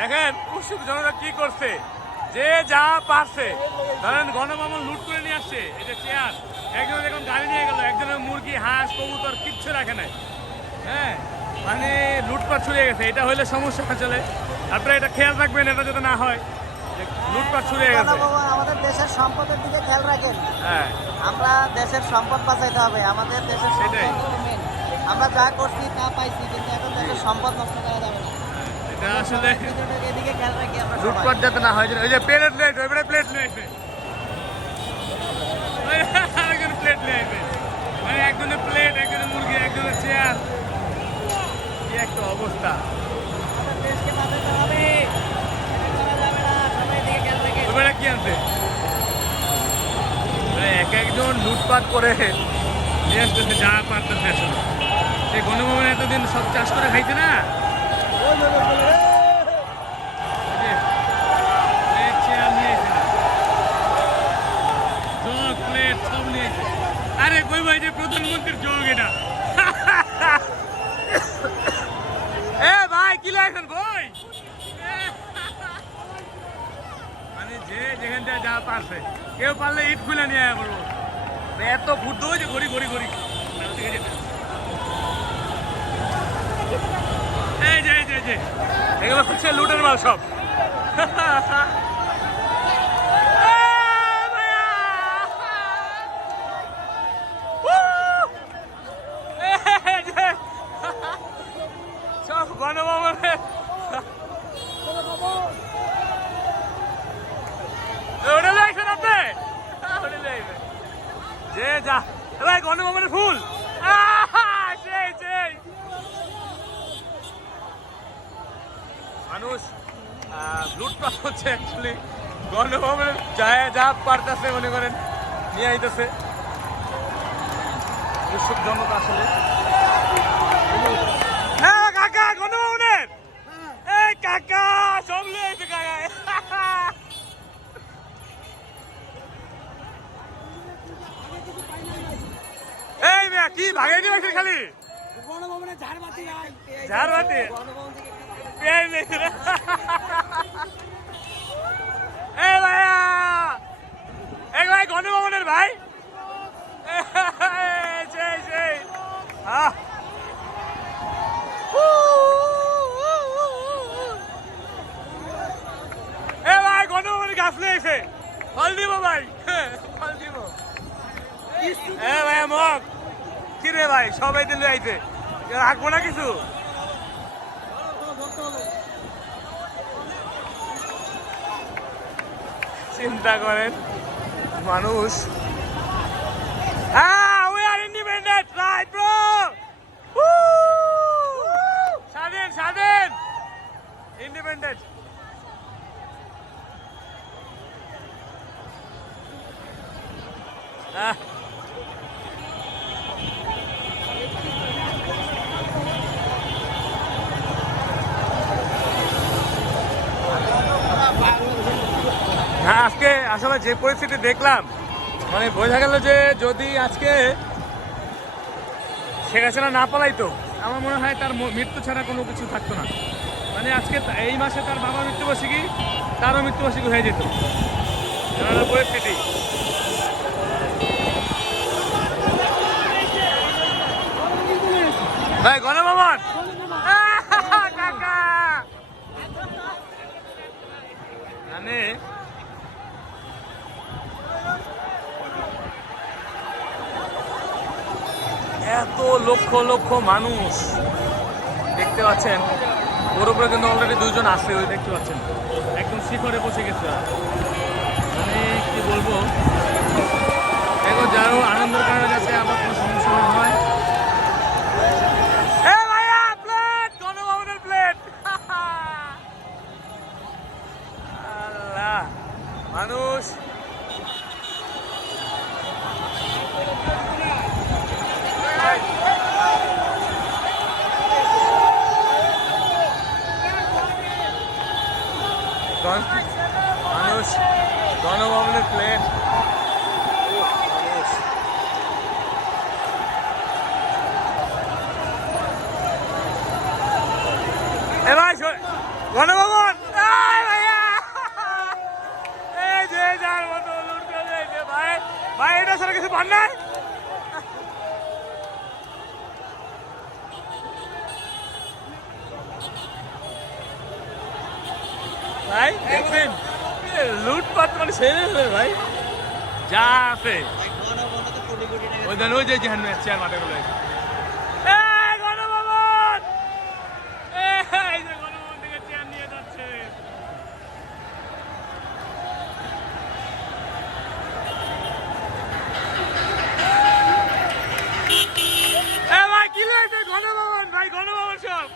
দেখেন উৎসুক জনতা কি করছে, যে যা পারছে। ধরেন গণভবন লুট করে নিয়ে আসছে, এই যে চেয়ার, একজনের এখন গাড়ি নিয়ে গেল, একজনের মুরগি হাঁস কবুতর কিচ্ছু রাখে নাই। হ্যাঁ, মানে লুটপাট ছড়িয়ে গেছে। এটা হইলে সমস্যা চলে। আপনারা এটা খেয়াল রাখবেন, এটা যাতে না হয় যে লুটপাট ছড়িয়ে গেছে। আমাদের দেশের সম্পদের দিকে খেয়াল রাখেন। হ্যাঁ, আমরা দেশের সম্পদ বাঁচাইতে হবে, আমাদের দেশের সেটাই। আমরা যা করছি তা পাইছি, কিন্তু এখন দেশের সম্পদ নষ্ট করা যাবে না। এটা আসলে এদিকে খেয়াল রাখি আমরা সবাই। লুটপাট যাতে না হয়। ওই যে প্লেট নেই, ওইবারে প্লেট নিয়ে আসবে, একজন প্লেট নিয়ে আসবে, মানে একজনের প্লেট, একজনের মুরগি, একজনের চেয়ার। কি একটা অবস্থা। দেশকে বাঁচাতে হবে, এটা করা যাবে না, সবাই এদিকে খেয়াল রাখেন। ওইবারে কি আনছে, মানে এক একজন লুটপাট করে নিয়ে আসতেছে যা পারতেছে। আসলে এই গণভবনে এতদিন সব চাষ করে খাইছে না, প্লেট চেয়ার নিয়ে আসে না, জগ প্লেট সব নিয়ে আসে। আরে কই ভাই, যে প্রধানমন্ত্রীর জগ এটা। এ ভাই কি লাগছেন ভাই, মানে যে যেখান থেকে যা পারছে, কেউ পারলে ইট খুলে নিয়ে আয়া করবো। এত ফুট যে ঘড়ি ঘড়ি ঘড়ি। এই যে এই যে এই যে এগুলো হচ্ছে লুটের মাল সব। সব গণভবনে ওটা লাগছেন আপনি, যে যা ভাই গণভবনের ফুল। সেই সেই মানুষ লুটপাট হচ্ছে অ্যাকচুয়ালি গণভবনের যায় যা পারতেছে মনে করেন নিয়ে আইতেছে। উৎসুক জনতা আসলে। হ্যাঁ কাকা, গণভবনের এই কাকা সব নিয়ে আইছে কাকা। এই মিয়া কি ভাগাই দিয়ে রাখছেন খালি গণভবনে ঝাড়বাতি ঝাড়বাতি। এই ভাইয়া, এই ভাই গণভবনের ভাই। সেই সেই এ ভাই গণভবনের গাছ নিয়েছে, ফল দিব ভাই, ফল দিব। এ ভাই মগ কি রে ভাই, সবাই দিলে আইছে, রাখবো না কিছু। চিন্তা করেন মানুষ। হ্যাঁ, we are independent, right bro? স্বাধীন স্বাধীন ইন্ডিপেন্ডেন্ট। হ্যাঁ, আজকে আসলে যে পরিস্থিতি দেখলাম, মানে বোঝা গেল যে যদি আজকে শেখ হাসিনা না পালাইতো, আমার মনে হয় তার মৃত্যু ছাড়া কোনো কিছু থাকতো না। মানে আজকে এই মাসে তার বাবার মৃত্যুবার্ষিকী, তারও মৃত্যুবার্ষিকী হয়ে যেত। পরিস্থিতি ভাই গণভবন কাকা, মানে এত লক্ষ লক্ষ মানুষ দেখতে পাচ্ছেন। ওর উপরে কিন্তু অলরেডি দুইজন আছে, ওই দেখতে পাচ্ছেন একদম শিখরে বসে গেছে। মানে কি বলবো, এখন যারও আনন্দের কারণে যাচ্ছে, আবার কোনো সমস্যা না হয়। প্লেট, গণভবনের প্লেট। আল্লাহ, মানুষ মানুষ গণভবনের প্লেট। এ ভাই গণভবন ভাই দেখবেন লুটপাট মানে ছেড়ে দেবে ভাই যা আছে ওই দেন ওই যে যেখানে চেয়ার মাথাগুলো গণভবন এই যে গণভবন থেকে চেয়ার নিয়ে যাচ্ছে ভাই কি লাগছে গণভবন ভাই গণভবন সব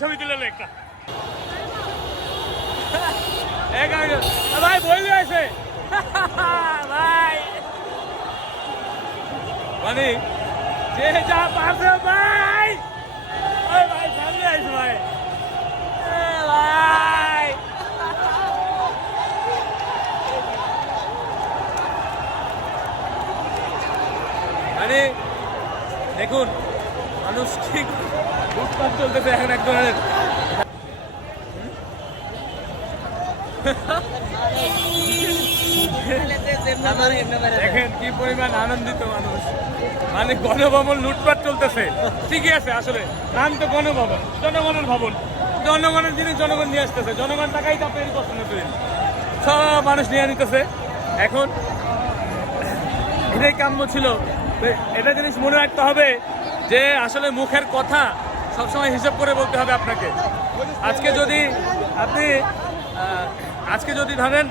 ছবি তুলে একটা ভাই বই আছে ভাই মানে যে যা পারছে ভাই ওই ভাই সামনে আছে ভাই ভাই মানে দেখুন মানুষ ঠিক লুটপাট চলতেছে এখন এক ধরনের দেখেন কি পরিমাণ আনন্দিত মানুষ মানে গণভবন লুটপাট চলতেছে ঠিকই আছে আসলে নাম তো গণভবন জনগণের ভবন জনগণের জিনিস জনগণ নিয়ে আসতেছে জনগণ টাকাই তা তৈরি পছন্দ করে সব মানুষ নিয়ে নিতেছে এখন এটাই কাম্য ছিল এটা জিনিস মনে রাখতে হবে যে আসলে মুখের কথা সবসময় হিসাব করে বলতে হবে আপনাকে আজকে যদি ধরেন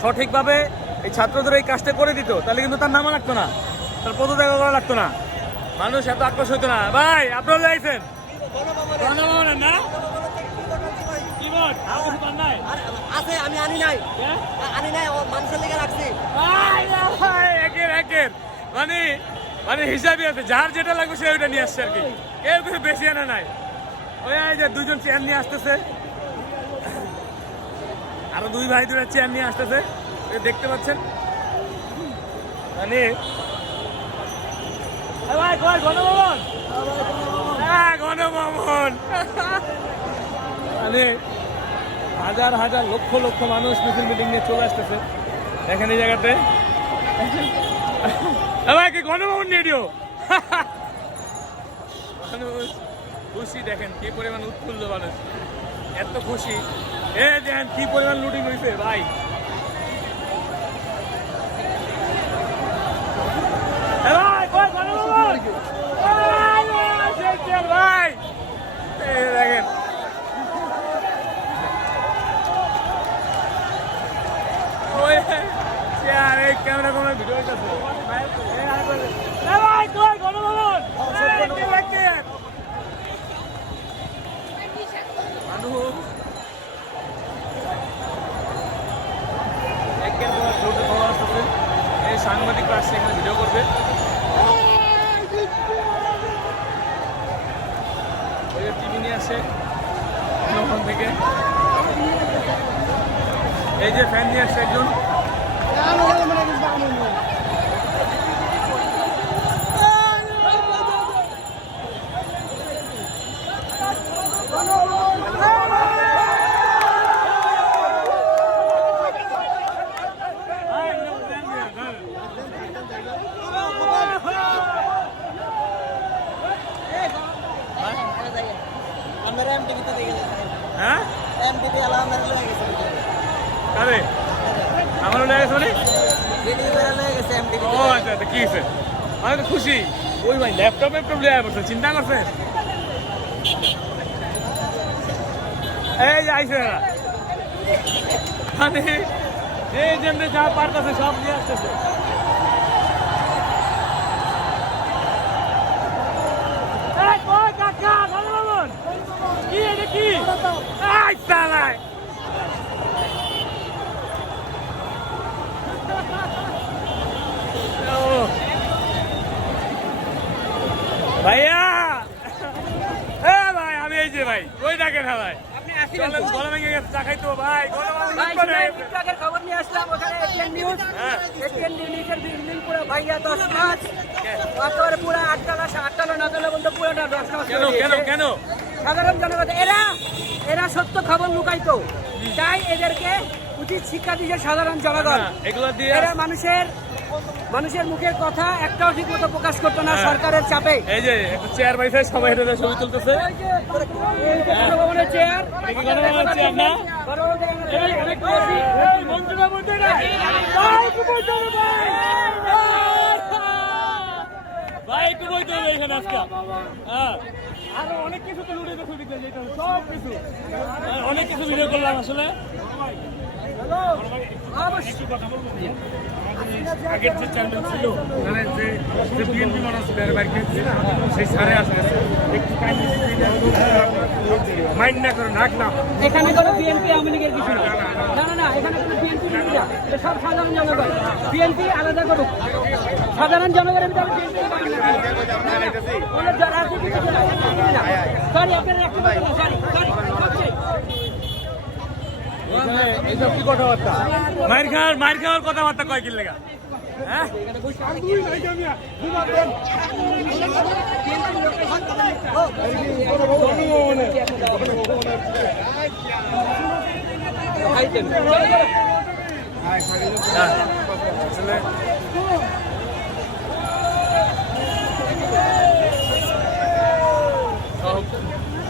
সঠিকভাবে এই ছাত্রদের এই কাজটা করে দিত তাহলে কিন্তু তার নামও লাগতো না তার পদত্যাগ করা লাগতো না মানুষ এত আক্রোশ হতো না ভাই আপনারা যাইছেন না আছে আমি আনি নাই মানুষের লেগে রাখছি একের মানে মানে হিসাবই আছে যার যেটা লাগবে সে ওইটা নিয়ে আসছে আর কি কেউ কিছু বেশি আনা নাই ওই যে দুজন চেয়ার নিয়ে আসতেছে আরো দুই ভাই দুটা চেয়ার নিয়ে আসতেছে দেখতে পাচ্ছেন মানে গণভবন গণভবন মানে হাজার হাজার লক্ষ লক্ষ মানুষ মিছিল মিটিং নিয়ে চলে আসতেছে দেখেন এই জায়গাতে কি গণভবন রেডিও মানুষ খুশি দেখেন কি পরিমাণ উৎফুল্ল মানুষ এত খুশি দেখেন কি পরিমাণ লুটিং হয়েছে ভাই ভাই দেখেন ক্যামেরা কোনো ভিডিও গণভবন এই সাংবাদিক আসছে এখানে ভিডিও করবে টিভি নিয়ে আসে ওখান থেকে এই যে ফ্যান নিয়ে আসছে একজন হ্যাঁ আরে আমারও লেগেছে মানে ও আচ্ছা আচ্ছা কি হয়েছে আমি তো খুশি ওই ভাই ল্যাপটপে প্রবলেম বসে চিন্তা করছে এই যে আইসে মানে যে জন্য যা পারতেছে সব নিয়ে আসতেছে কি এটা কি ভাইয়া ভাই আমি এই যে ভাই ওই ডাকেন হ্যাঁ ভাই গলা ভেঙে গেছে চা খাইতো ভাই খবর নিয়ে আসলাম ওখানে এটিএন নিউজ পুরো ভাইয়া 10 মাস তারপরে পুরো 8 9 বলতে পুরোটা 10 মাস কেন সাধারণ জনগণ এরা সত্য খবর লুকাইতো তাই এদেরকে উচিত শিক্ষা দিয়েছে সাধারণ জনগণ এগুলো দিয়ে এরা মানুষের মানুষের মুখের কথা একটাও ঠিক মতো প্রকাশ করতো না সরকারের চাপে। এই যে একটা চেয়ার পাইছে, সবাই এটা ছবি তুলতেছে। এই যে গণভবনের চেয়ার, এটা কি গণভবনের চেয়ার না? মন্ত্রীরা বলতে না ভাই, একটু বইতে হবে এখানে আজকে। হ্যাঁ, আরো অনেক কিছু তো লুটে দেখে দিতে, যেটা সব কিছু অনেক কিছু ভিডিও করলাম আসলে। আগের যে চ্যানেল ছিল, মানে যে বিএনপি মানুষ ছিল, এর বাইরে ছিল, সেই সারে আসলে একটু মাইন্ড না করে রাখলাম। এখানে কোনো বিএনপি আওয়ামী লীগের কিছু না, না না না, এখানে কোনো বিএনপি না, এটা সব সাধারণ জনগণ। বিএনপি আলাদা করুক, সাধারণ জনগণের ভিতরে বিএনপি রাজনীতি কিছু না। সরি, আপনার একটা কথা না, সরি সরি। এইসব কি কথাবার্তা? মার খাওয়ার কথাবার্তা কয় কি লেগা? হ্যাঁ,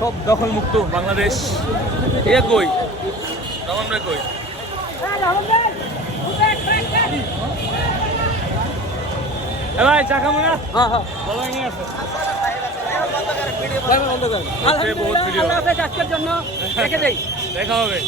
সব দখল মুক্ত বাংলাদেশ। এ কই রমনরা কই? এ ভাই, চা খাবো না? হ্যাঁ হ্যাঁ, বলো নিয়ে আসো। আলহামদুলিল্লাহ, আল্লাহ হাফেজ, আজকের জন্য রেখে দেই। দেখা হবে।